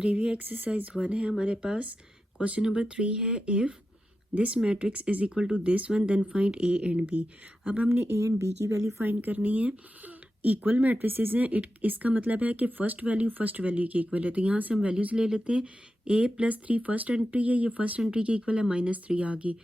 Review exercise 1 है हमारे पास। Question number 3 है, if this matrix is equal to this one then find A and B. अब हमने A and B की value find करनी है। इक्वल मैट्रिसेस हैं, इसका मतलब है कि फर्स्ट वैल्यू की इक्वल है। तो यहाँ से हम वैल्यूज़ ले लेते हैं। a+3 फर्स्ट एंट्री है, ये फर्स्ट एंट्री के इक्वल है, -3 आ गई।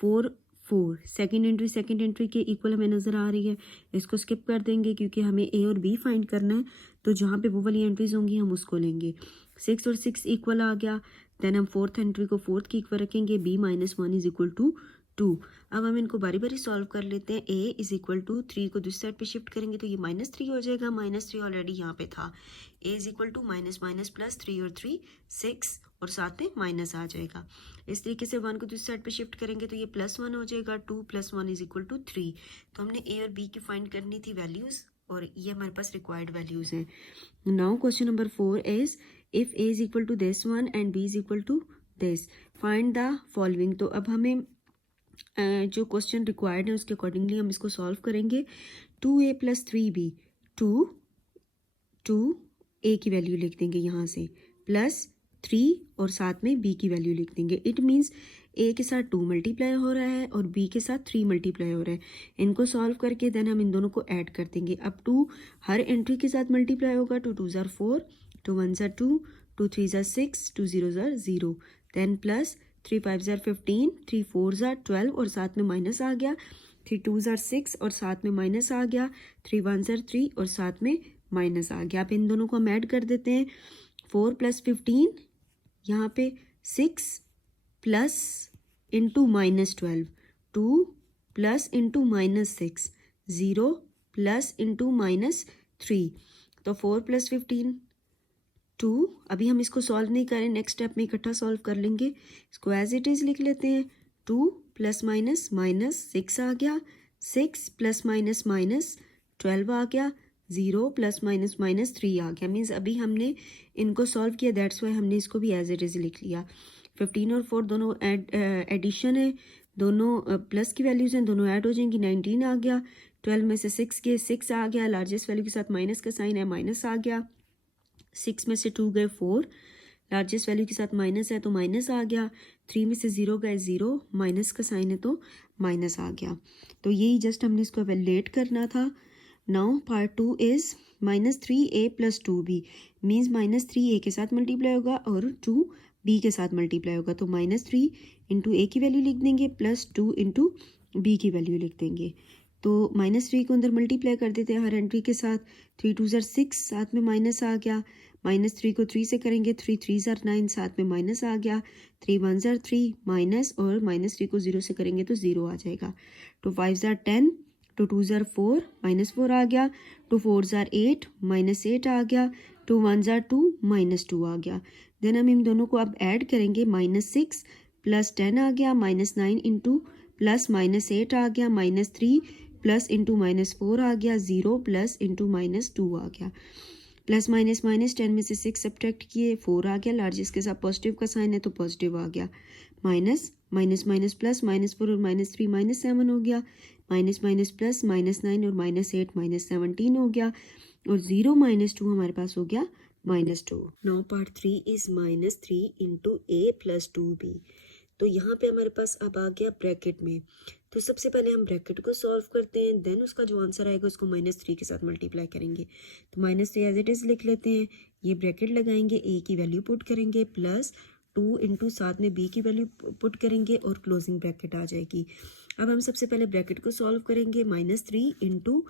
4 सेकेंड एंट्री के इक्वल हमें नज़र आ रही है। इसको स्किप कर देंगे क्योंकि हमें ए और बी फाइंड करना है, तो जहाँ पे वो वाली एंट्रीज होंगी हम उसको लेंगे। 6 और 6 इक्वल आ गया। देन हम फोर्थ एंट्री को फोर्थ की इक्वल रखेंगे, b-1 इज इक्वल टू 2। अब हम इनको बारी बारी सॉल्व कर लेते हैं। a इज इक्वल टू 3 को दूसरी साइड पे शिफ्ट करेंगे तो ये -3 हो जाएगा। -3 ऑलरेडी यहाँ पे था। a इज इक्वल टू -+3 और 3 6 और साथ में माइनस आ जाएगा। इस तरीके से 1 को दूसरी साइड पे शिफ्ट करेंगे तो ये +1 हो जाएगा। 2 + 1 इज इक्वल टू 3। तो हमने a और b की फाइंड करनी थी वैल्यूज़, और ये हमारे पास रिक्वायर्ड वैल्यूज़ हैं। Now question number 4 is, if a is equal to this one and b is equal to this, find the following. तो अब हमें जो क्वेश्चन रिक्वायर्ड है उसके अकॉर्डिंगली हम इसको सॉल्व करेंगे। 2a + 3b, 2 a की वैल्यू लिख देंगे यहाँ से, +3 और साथ में b की वैल्यू लिख देंगे। इट मीन्स a के साथ 2 मल्टीप्लाई हो रहा है और b के साथ 3 मल्टीप्लाई हो रहा है। इनको सॉल्व करके देन हम इन दोनों को ऐड कर देंगे। अब 2 हर एंट्री के साथ मल्टीप्लाई होगा। 2 2 ज़ार 4, 2 1 ज़ार 2, 2 3 ज़ार 6, 2 0 ज़ार 0, देन प्लस 3 5 ज़ार 15, 3 4 ज़ार 12 और साथ में माइनस आ गया। 3 2 ज़ार 6 और साथ में माइनस आ गया। 3 1 ज़ार 3 और साथ में माइनस आ गया। अब इन दोनों को हम ऐड कर देते हैं। 4 + 15, यहाँ पे 6 plus into -12, 2 plus into -6, 0 plus into -3, तो 4 + 15 2। अभी हम इसको सॉल्व नहीं करें, नेक्स्ट स्टेप में इकट्ठा सॉल्व कर लेंगे। इसको एज इट इज़ लिख लेते हैं। 2 + -6 आ गया, 6 + -12 आ गया, 0 + -3 आ गया। मीन्स अभी हमने इनको सॉल्व किया, दैट्स वाई हमने इसको भी एज इट इज़ लिख लिया। 15 और 4 दोनों एडिशन है, दोनों प्लस की वैल्यूज़ हैं, दोनों ऐड हो जाएंगी। 19 आ गया। 12 में से 6 के 6 आ गया, लार्जेस्ट वैल्यू के साथ माइनस का साइन है, माइनस आ गया। 6 में से 2 गए 4, लार्जेस्ट वैल्यू के साथ माइनस है तो माइनस आ गया। 3 में से 0 गए 0, माइनस का साइन है तो माइनस आ गया। तो यही जस्ट हमने इसको एवेल्युएट करना था। Now part 2 is -3a + 2b, means -3a के साथ मल्टीप्लाई होगा और 2b के साथ मल्टीप्लाई होगा। तो -3 इंटू a की वैल्यू लिख देंगे, +2 इंटू b की वैल्यू लिख देंगे। तो -3 को अंदर मल्टीप्लाई कर देते हैं हर एंट्री के साथ। 3 2 ज़ार 6, साथ में माइनस आ गया। -3 को 3 से करेंगे, 3 3 ज़ार 9, साथ में माइनस आ गया। 3 1 ज़ार 3 माइनस, और -3 को 0 से करेंगे तो 0 आ जाएगा। 2 5 ज़ार 10, 2 2 ज़ार 4, -4 आ गया। 2 4 ज़ार 8, -8 आ गया। 2 1 ज़ार 2, -2 आ गया। देन हम इन दोनों को अब ऐड करेंगे। -6 + 10 आ गया, -9 इंटू +-8 आ गया, -3 प्लस इंटू -4 आ गया, 0 प्लस इंटू -2 आ गया। प्लस माइनस माइनस 10 में से 6 सब्ट्रैक्ट किए, 4 आ गया। लार्जेस्ट के साथ पॉजिटिव का साइन है तो पॉजिटिव आ गया। माइनस माइनस माइनस प्लस, -4 और -3 -7 हो गया। माइनस माइनस प्लस, -9 और -8 -17 हो गया। और 0 -2 हमारे पास हो गया -2। Now part 3 is -3 into a + 2b। तो यहाँ पे हमारे पास अब आ गया ब्रैकेट में। तो सबसे पहले हम ब्रैकेट को सॉल्व करते हैं, देन उसका जो आंसर आएगा उसको -3 के साथ मल्टीप्लाई करेंगे। तो -3 एज इट इज़ लिख लेते हैं। ये ब्रैकेट लगाएंगे, a की वैल्यू पुट करेंगे, +2 इंटू साथ में b की वैल्यू पुट करेंगे और क्लोजिंग ब्रैकेट आ जाएगी। अब हम सबसे पहले ब्रैकेट को सॉल्व करेंगे। -3 इंटू,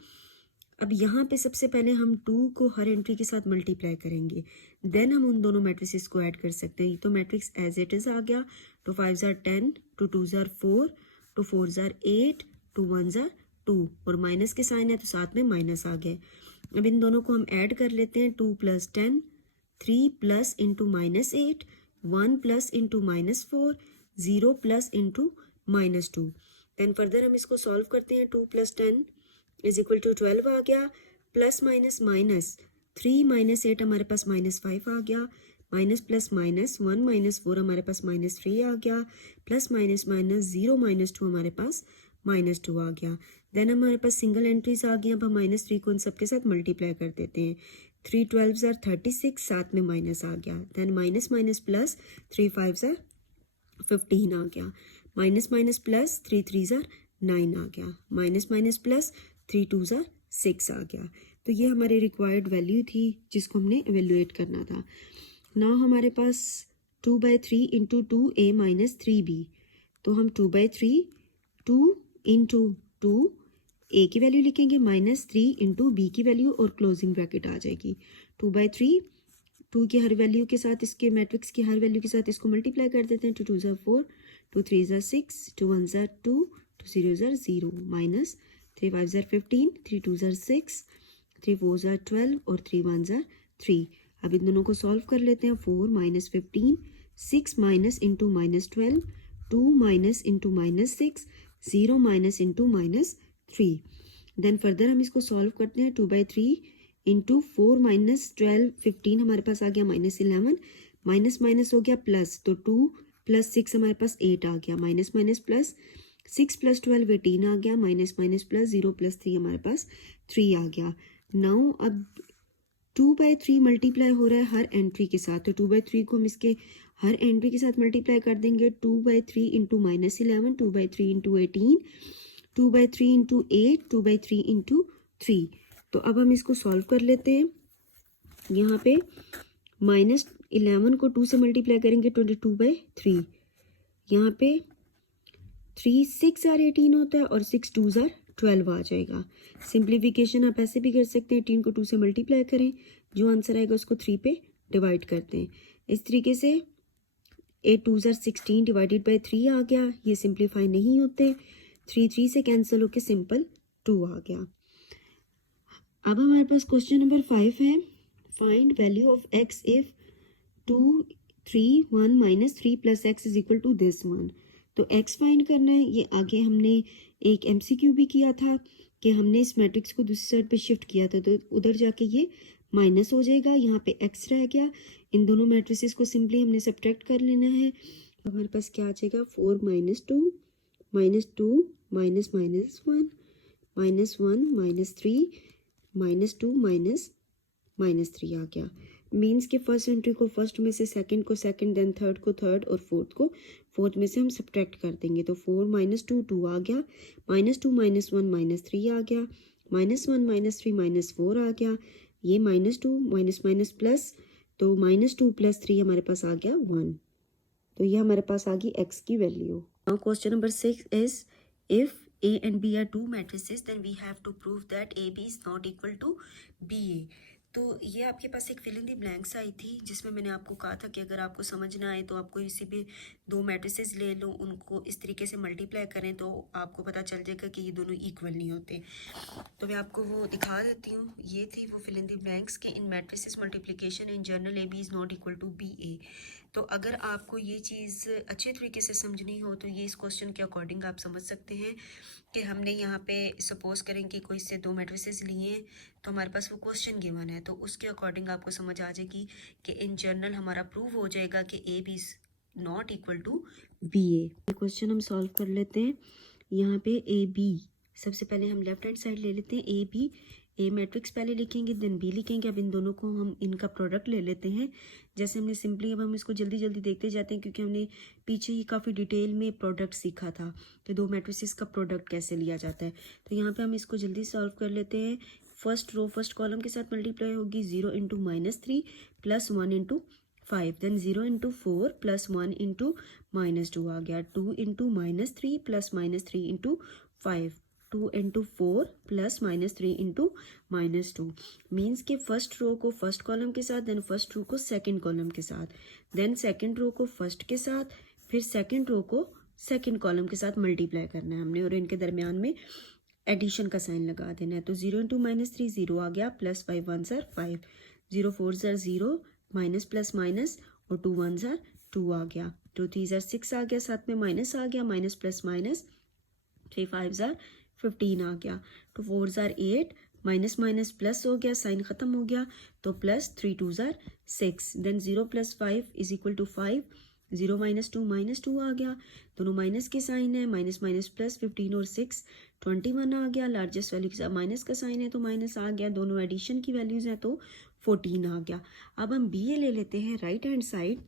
अब यहाँ पे सबसे पहले हम 2 को हर एंट्री के साथ मल्टीप्लाई करेंगे, देन हम उन दोनों मैट्रिसेस को ऐड कर सकते हैं। तो मैट्रिक्स एज इट इज़ आ गया। 2 5 ज़ार 10, 2 2 ज़ार 4, 2 4 ज़ार 8, 2 1 ज़ार 2, और माइनस के साइन है तो साथ में माइनस आ गए। अब इन दोनों को हम ऐड कर लेते हैं। 2 + 10, 3 plus into -8, 1 plus into -4, 0 plus into -2। Then further हम इसको सॉल्व करते हैं। 2 + 10 इज इक्वल टू 12 आ गया। प्लस माइनस माइनस 3 -8 हमारे पास -5 आ गया। माइनस प्लस माइनस 1 -4 हमारे पास -3 आ गया। प्लस माइनस माइनस 0 -2 हमारे पास -2 आ गया। देन हमारे पास सिंगल एंट्रीज आ गई। अब हम -3 को इन सबके साथ मल्टीप्लाई कर देते हैं। 3 12 ज़ार 36, साथ में माइनस आ गया, देन माइनस माइनस प्लस 3 5 ज़ार 15 आ गया, माइनस माइनस प्लस 3 3 ज़ार 9 आ गया, माइनस माइनस प्लस 3 2 ज़ार 6 आ गया। तो ये हमारी रिक्वायर्ड वैल्यू थी जिसको हमने एवेलुएट करना था। नाउ हमारे पास 2/3 इंटू 2a माइनस 3b, तो हम 2/3 2 इंटू 2a की वैल्यू लिखेंगे माइनस 3 इंटू बी की वैल्यू और क्लोजिंग ब्रैकेट आ जाएगी। 2/3 2 की हर वैल्यू के साथ, इसके मैट्रिक्स की हर वैल्यू के साथ इसको मल्टीप्लाई कर देते हैं। 2 2 ज़ार 4, 2 3 ज़ार 6, 2 1 ज़ार 2, 2 0 ज़ार 0, माइनस 3 5 ज़ार 15, 3 2 ज़ार 6, 3 4 ज़ार 12 और 3 1 ज़ार 3। अब इन दोनों को सॉल्व कर लेते हैं। 4 minus 15, 6 minus into minus 12, 2 minus into minus 6, 0 minus into minus 3। Then further हम इसको सॉल्व करते हैं। 2/3 इंटू 4 माइनस 12 15 हमारे पास आ गया माइनस 11, माइनस माइनस हो गया प्लस, तो 2 प्लस 6 हमारे पास 8 आ गया, माइनस माइनस प्लस 6 प्लस 12 18 आ गया, माइनस माइनस प्लस 0 प्लस 3 हमारे पास 3 आ गया। नाउ अब 2/3 मल्टीप्लाई हो रहा है हर एंट्री के साथ, तो 2/3 को हम इसके हर एंट्री के साथ मल्टीप्लाई कर देंगे। 2/3 into minus 11, 2/3 into 18, 2/3 into 8, 2/3 into 3। तो अब हम इसको सॉल्व कर लेते हैं। यहाँ पे माइनस 11 को 2 से मल्टीप्लाई करेंगे 22/3, यहाँ पे 3 6 ज़ार 18 होता है और 6 2 ज़ार 12 आ जाएगा। सिंप्लीफिकेशन आप ऐसे भी कर सकते हैं, 18 को 2 से मल्टीप्लाई करें, जो आंसर आएगा उसको 3 पे डिवाइड करते हैं। इस तरीके से 8 2 ज़ार 16 डिवाइडेड बाई 3 आ गया। ये सिंप्लीफाई नहीं होते, 3 3 से कैंसिल होके सिंपल 2 आ गया। अब हमारे पास क्वेश्चन नंबर 5 है, find value of x if 2 3 1 minus 3 plus x is equal to this one. तो x फाइंड करना है। ये आगे हमने एक MCQ भी किया था कि हमने इस मैट्रिक्स को दूसरी साइड पे शिफ्ट किया था, तो उधर जाके ये माइनस हो जाएगा, यहाँ पे x रह गया। इन दोनों मैट्रिसेस को सिंपली हमने सब्ट्रैक्ट कर लेना है। हमारे पास क्या आ जाएगा, 4 minus 2 minus 2 minus minus 1 minus 1 minus 3 minus 2 minus minus 3 आ गया। मीन्स के फर्स्ट एंट्री को फर्स्ट में से, सेकंड को सेकंड, देन थर्ड को थर्ड और फोर्थ को फोर्थ में से हम सब्ट्रैक्ट कर देंगे। तो 4 माइनस 2 2 आ गया, माइनस 2 माइनस 1 माइनस 3 आ गया, माइनस 1 माइनस 3 माइनस 4 आ गया, ये माइनस 2 माइनस माइनस प्लस, तो माइनस 2 प्लस 3 हमारे पास आ गया 1। तो ये हमारे पास आ गई x की value. Now question number 6 is if A and B are two matrices then we have to prove that AB is not equal to BA। तो ये आपके पास एक फिल इन दी ब्लैंक्स आई थी जिसमें मैंने आपको कहा था कि अगर आपको समझ ना आए तो आपको इसी भी दो मैट्रिसेस ले लो, उनको इस तरीके से मल्टीप्लाई करें तो आपको पता चल जाएगा कि ये दोनों इक्वल नहीं होते। तो मैं आपको वो दिखा देती हूँ। ये थी वो फिल इन दी ब्लैंक्स के in matrices multiplication in general AB is not equal to BA। तो अगर आपको ये चीज़ अच्छे तरीके से समझनी हो तो ये इस क्वेश्चन के अकॉर्डिंग आप समझ सकते हैं कि हमने यहाँ पे सपोज करें कि कोई से दो मैट्रिसेस लिए तो हमारे पास वो क्वेश्चन गिवन है, तो उसके अकॉर्डिंग आपको समझ आ जाएगी कि इन जनरल हमारा प्रूव हो जाएगा कि AB is not equal to BA। Question हम सॉल्व कर लेते हैं। यहाँ पे AB, सबसे पहले हम लेफ्ट हैंड साइड ले लेते हैं। AB, A मैट्रिक्स पहले लिखेंगे देन B लिखेंगे। अब इन दोनों को हम इनका प्रोडक्ट ले लेते हैं। जैसे हमने सिंपली, अब हम इसको जल्दी जल्दी देखते जाते हैं क्योंकि हमने पीछे ही काफ़ी डिटेल में प्रोडक्ट सीखा था कि दो मैट्रिसेस का प्रोडक्ट कैसे लिया जाता है। तो यहाँ पे हम इसको जल्दी सॉल्व कर लेते हैं। फर्स्ट रो फर्स्ट कॉलम के साथ मल्टीप्लाई होगी 0 into minus 3 plus 1 into 5, then 0 into 4 plus 1 into minus 2 आ गया, 2 into minus 3 plus minus 3 into 5, 2 into 4 plus minus 3 into minus 2। Means के फर्स्ट रो को फर्स्ट कॉलम के साथ, देन फर्स्ट रो को सेकंड कॉलम के साथ, देन सेकंड रो को फर्स्ट के साथ, फिर सेकंड रो को सेकंड कॉलम के साथ मल्टीप्लाई करना है हमने और इनके दरमियान में एडिशन का साइन लगा देना है। तो 0 इंटू माइनस 3 0 आ गया, प्लस 5 1 ज़ार 5, 0 4 ज़ार 0, माइनस प्लस माइनस और 2 1 ज़ार 2 आ गया, 2 3 ज़ार 6 आ गया, साथ में माइनस आ गया, माइनस प्लस माइनस 3 5 ज़ार 15 आ गया, तो 4 ज़ार 8, माइनस माइनस प्लस हो गया, साइन ख़त्म हो गया, तो प्लस 3 2 ज़ार 6, then 0 plus 5 is equal to 5, 0 minus 2 आ गया, दोनों माइनस के साइन है, माइनस माइनस प्लस 15 और 6 21 आ गया, लार्जेस्ट वैल्यू के साथ माइनस का साइन है तो माइनस आ गया, दोनों एडिशन की वैल्यूज़ हैं तो 14 आ गया। अब हम बी ए ले लेते हैं राइट हैंड साइड।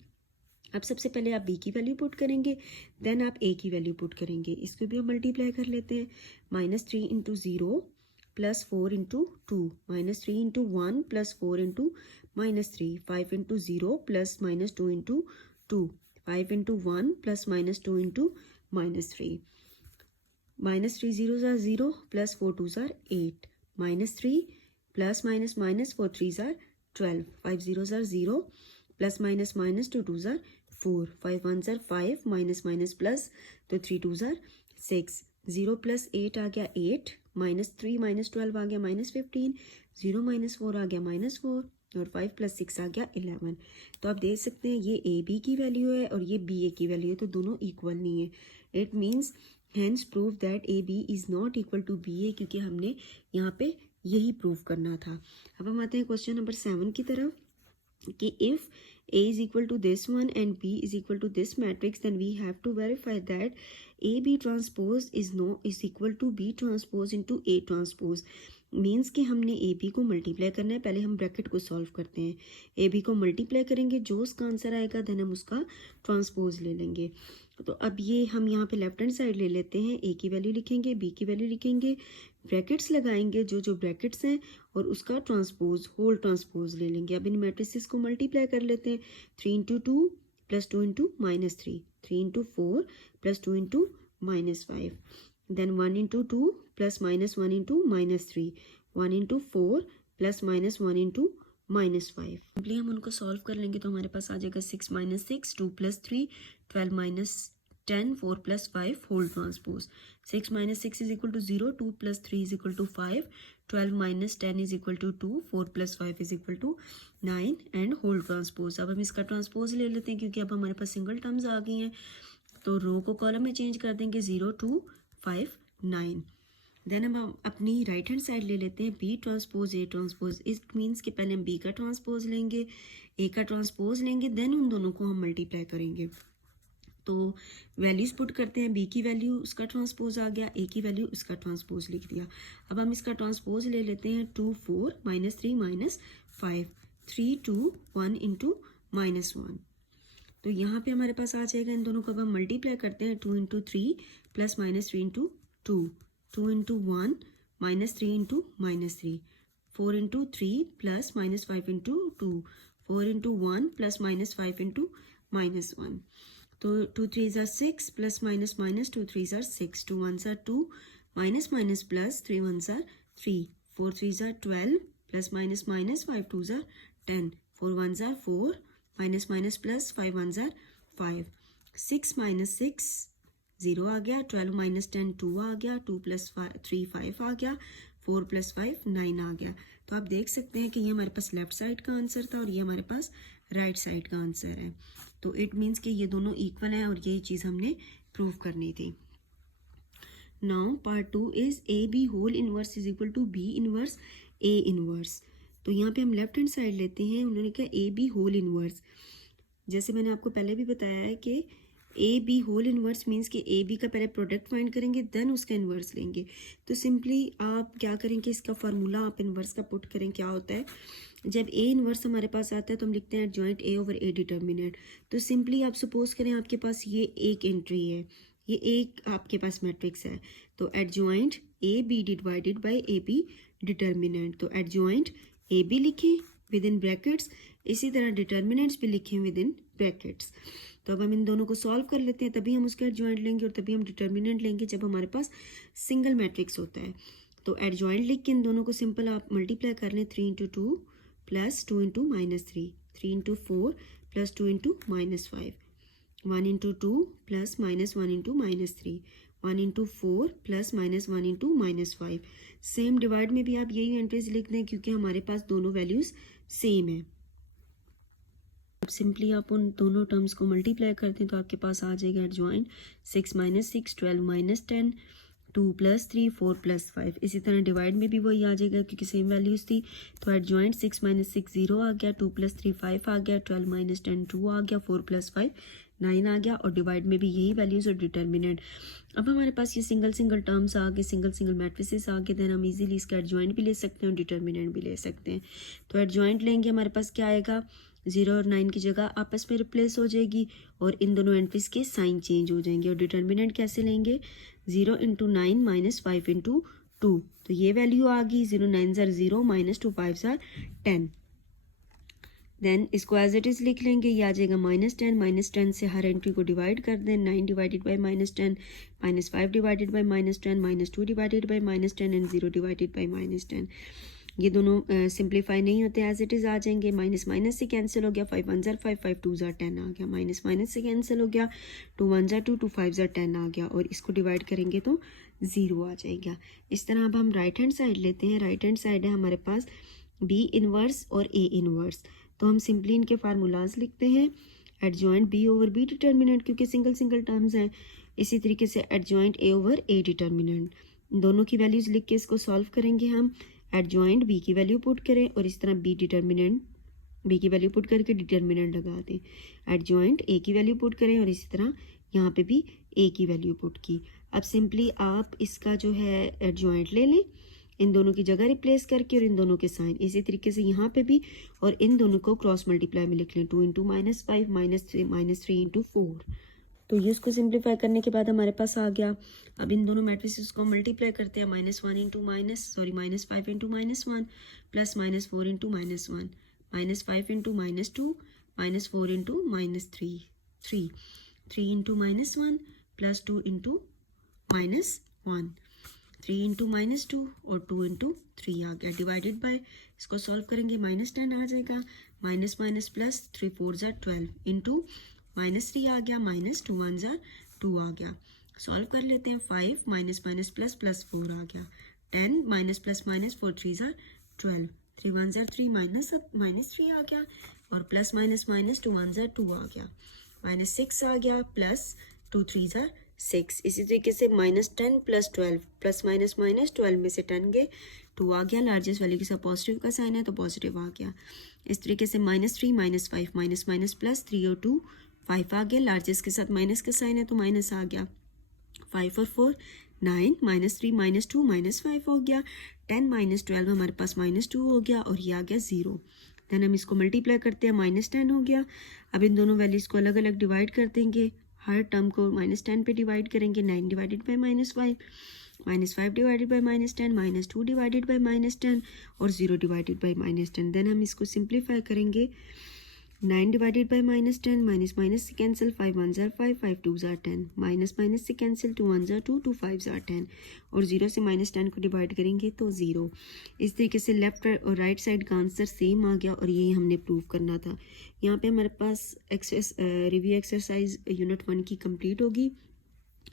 अब सबसे पहले आप बी की वैल्यू पुट करेंगे, देन आप ए की वैल्यू पुट करेंगे। इसको भी हम मल्टीप्लाई कर लेते हैं। -3 into 0 plus 4 into 2, -3 into 1 plus 4 into -3, 5 into 0 plus -2 into 2, 5 into 1 plus -2 into -3, -3 zeros are 0 plus 4 twos are 8, -3 plus minus minus 4 threes are 12, 5 zeros are 0 plus minus minus 2 twos are 4, 5 ones are 5, minus minus plus तो 3 twos are 6, 0 plus 8 आ गया 8, -3 minus 12 आ गया -15, 0 minus 4 आ गया -4 और 5 plus 6 आ गया 11। तो आप देख सकते हैं ये ए बी की वैल्यू है और ये बी ए की वैल्यू है, तो दोनों इक्वल नहीं है। It means hence prove that A B is not equal to B A, क्योंकि हमने यहाँ पे यही प्रूव करना था। अब हम आते हैं क्वेश्चन नंबर 7 की तरफ कि if A is equal to this one and B is equal to this matrix, then we have to verify that AB transpose is equal to B transpose into A transpose। Means कि हमने A B को multiply करना है। पहले हम bracket को solve करते हैं। ए बी को मल्टीप्लाई करेंगे, जो उसका आंसर आएगा देन हम उसका ट्रांसपोज ले लेंगे। तो अब ये हम यहाँ पे लेफ्ट हैंड साइड ले लेते हैं। ए की वैल्यू लिखेंगे, बी की वैल्यू लिखेंगे, ब्रैकेट्स लगाएंगे जो ब्रैकेट्स हैं और उसका ट्रांसपोज होल ट्रांसपोज ले लेंगे। अब इन मैट्रिसेस को मल्टीप्लाई कर लेते हैं। 3 into 2 plus 2 into -3, 3 into 4 plus 2 into -5, then 1 into 2 plus -1 into -3, 1 into 4 plus -1 into -5। Simply हम उनको सॉल्व कर लेंगे तो हमारे पास आ जाएगा 6 - 6, 2 + 3, 12 - 10, 4 + 5 whole transpose. 6 - 6 is equal to 0, 2 + 3 is equal to 5, 12 - 10 is equal to 2, 4 + 5 is equal to 9 and whole transpose. अब हम इसका ट्रांसपोज ले लेते हैं क्योंकि अब हमारे पास सिंगल टर्म्स आ गई हैं। तो रो को कॉलम में चेंज कर देंगे, 0 2 5 9। देन हम अपनी राइट हैंड साइड ले लेते हैं B transpose A transpose. It means कि पहले हम बी का ट्रांसपोज लेंगे, ए का ट्रांसपोज लेंगे, देन उन दोनों को हम मल्टीप्लाई करेंगे। तो वैल्यूज पुट करते हैं, बी की वैल्यू उसका ट्रांसपोज आ गया, ए की वैल्यू उसका ट्रांसपोज लिख दिया। अब हम इसका ट्रांसपोज ले लेते हैं। 2 4 -3 -5, 3 2 1 इंटू -1। तो यहाँ पे हमारे पास आ जाएगा। इन दोनों को अब हम मल्टीप्लाई करते हैं। 2 into 3 plus -3 into 2, 2 into 1 -3 into -3, 4 into 3 plus -5 into 2, 4 into 1 plus -5 into -1। तो 2 3s are 6 plus minus 2 3s are 6, 2 1s are 2 minus minus plus 3 1s are 3, 4 3s are 12 plus minus 5 2s are 10, 4 1s are 4 minus minus plus 5 1s are 5, 6 - 6 0 आ गया, 12 - 10 2 आ गया, 2 + 3 5 आ गया, 4 + 5 9 आ गया। तो आप देख सकते हैं कि ये हमारे पास लेफ्ट साइड का आंसर था और ये हमारे पास राइट साइड का आंसर है। तो इट मीन्स कि ये दोनों इक्वल हैं और यही चीज़ हमने प्रूव करनी थी। Now part 2 is A B whole inverse is equal to B inverse A inverse. तो यहाँ पे हम लेफ्ट हैंड साइड लेते हैं। उन्होंने कहा ए बी होल इनवर्स। जैसे मैंने आपको पहले भी बताया है कि A B whole inverse means कि ए बी का पहले प्रोडक्ट फाइंड करेंगे देन उसका इन्वर्स लेंगे। तो सिंपली आप क्या करेंगे, इसका फार्मूला आप इन्वर्स का पुट करें। क्या होता है, जब ए इन्वर्स हमारे पास आता है तो हम लिखते हैं adjoint A over A determinant. तो सिंपली आप सपोज करें आपके पास ये एक एंट्री है, ये एक आपके पास मैट्रिक्स है, तो adjoint A B divided by A B determinant. तो एडजॉइंट ए बी लिखें विद इन ब्रैकेट्स, इसी तरह डिटर्मिनेंट्स भी लिखें विद इन ब्रैकेट्स। तो अब हम इन दोनों को सॉल्व कर लेते हैं, तभी हम उसका एडजॉइंट लेंगे और तभी हम डिटर्मिनेंट लेंगे जब हमारे पास सिंगल मैट्रिक्स होता है। तो एडजॉइंट लिख के इन दोनों को सिंपल आप मल्टीप्लाई कर लें। 3 into 2 plus 2 into -3, 3 into 4 plus 2 into -5, 1 into 2 plus -1 into -3, 1 into 4 plus -1 into -5। Same divide में भी आप यही एंट्रीज लिख दें क्योंकि हमारे पास दोनों वैल्यूज सेम है। अब सिंपली आप उन दोनों टर्म्स को मल्टीप्लाई करते हैं तो आपके पास आ जाएगा एडजॉइंट 6 - 6 12 - 10, 2 + 3 4 + 5। इसी तरह डिवाइड में भी वही आ जाएगा क्योंकि सेम वैल्यूज़ थी। तो एडजॉइंट 6 - 6 0 आ गया, 2 + 3 5 आ गया, 12 - 10 2 आ गया, 4 + 5 9 आ गया, और डिवाइड में भी यही वैल्यूज़ और डिटर्मिनेंट। अब हमारे पास ये सिंगल सिंगल टर्म्स आ गए, सिंगल सिंगल मैट्रिसेस आ गए, देन हम इजीली इसका एडजॉइंट भी ले सकते हैं और डिटर्मिनेंट भी ले सकते हैं। तो एडजॉइंट लेंगे, हमारे पास क्या आएगा, 0 और 9 की जगह आपस में रिप्लेस हो जाएगी और इन दोनों एंट्रीज के साइन चेंज हो जाएंगे। और डिटर्मिनेंट कैसे लेंगे, 0 × 9 - 5 × 2। तो ये वैल्यू आ गई, 0 9s are 0 - 2 5s are 10। Then इसको एज इट इज़ लिख लेंगे, ये आ जाएगा -10 -10 से हर एंट्री को डिवाइड कर दें, 9 divided by -10, -5 divided by -10, -2 divided by -10 and 0 divided by -10। ये दोनों सिंप्लीफाई नहीं होते, एज इट इज़ आ जाएंगे। माइनस माइनस से कैंसिल हो गया, 5 1s are 5 5 2s are 10 आ गया। माइनस माइनस से कैंसिल हो गया, 2 1s are 2 2 5s are 10 आ गया, और इसको डिवाइड करेंगे तो 0 आ जाएगा। इस तरह अब हम राइट हैंड साइड लेते हैं। राइट हैंड साइड है हमारे पास B इनवर्स और A इनवर्स। तो हम सिंपली इनके फार्मूलाज लिखते हैं, adjoint B over B determinant, क्योंकि सिंगल सिंगल टर्म्स हैं। इसी तरीके से adjoint A over A determinant. दोनों की वैल्यूज़ लिख के इसको सॉल्व करेंगे हम। एडजॉइंट B की वैल्यू पुट करें और इस तरह B डिटर्मिनेंट, B की वैल्यू पुट करके डिटर्मिनेंट लगा दें। एडजॉइंट A की वैल्यू पुट करें और इसी तरह यहाँ पे भी A की वैल्यू पुट की। अब सिंपली आप इसका जो है एडजॉइंट ले लें, इन दोनों की जगह रिप्लेस करके और इन दोनों के साइन। इसी तरीके से यहाँ पे भी, और इन दोनों को क्रॉस मल्टीप्लाई में लिख लें, 2 × -5 -3 × 4। तो ये उसको सिंप्लीफाई करने के बाद हमारे पास आ गया। अब इन दोनों मैट्रिसेस को मल्टीप्लाई करते हैं, -5 × -1 +- 4 × -1 -5 × -2 -4 × -3 3 3 × -1 + 2 × -1 3 × -2 और 2 × 3 आ गया। डिवाइडेड बाय, इसको सॉल्व करेंगे, -10 आ जाएगा, minus minus plus 3 4s are 12 into -3 आ गया, -2 1s are 2 आ गया। सॉल्व कर लेते हैं, 5 माइनस माइनस प्लस प्लस 4 आ गया, 10 minus plus minus 4 3s are 12, 3 1s are 3 -3 आ गया, और plus minus minus 2 1s are 2 आ गया, -6 आ गया, प्लस 2 3s are 6। इसी तरीके से -10 + 12 प्लस माइनस माइनस 12 में से 10 गए, 2 आ गया। लार्जेस्ट वैल्यू के साथ पॉजिटिव का साइन है तो पॉजिटिव आ गया। इस तरीके से -3 -5 माइनस माइनस प्लस 3 और 2 5 आ गया। लार्जेस्ट के साथ माइनस का साइन है तो माइनस आ गया। 5 और 4 9, -3 -2 -5 हो गया। 10 - 12 हमारे पास -2 हो गया, और ये आ गया 0। देन हम इसको मल्टीप्लाई करते हैं, -10 हो गया। अब इन दोनों वैल्यूज़ को अलग अलग डिवाइड कर देंगे, हर टर्म को -10 पे डिवाइड करेंगे। 9 divided by -5, -5 divided by -10, -2 divided by -10 और 0 डिवाइडेड बाई -10। देन हम इसको सिंप्लीफाई करेंगे, 9 डिवाइडेड बाई -10, माइनस माइनस से cancel, 5 1s are 5 5 2s are 10, minus minus से cancel, 2 1s are 2 2 5s are 10, और 0 से -10 को डिवाइड करेंगे तो 0। इस तरीके से लेफ्ट और राइट साइड का आंसर सेम आ गया, और यही हमने प्रूव करना था। यहाँ पे हमारे पास रिव्यू एक्सरसाइज यूनिट 1 की कंप्लीट होगी।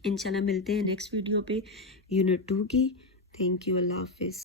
इंशाल्लाह मिलते हैं नेक्स्ट वीडियो पे यूनिट 2 की। थैंक यू, अल्लाह हाफिज़।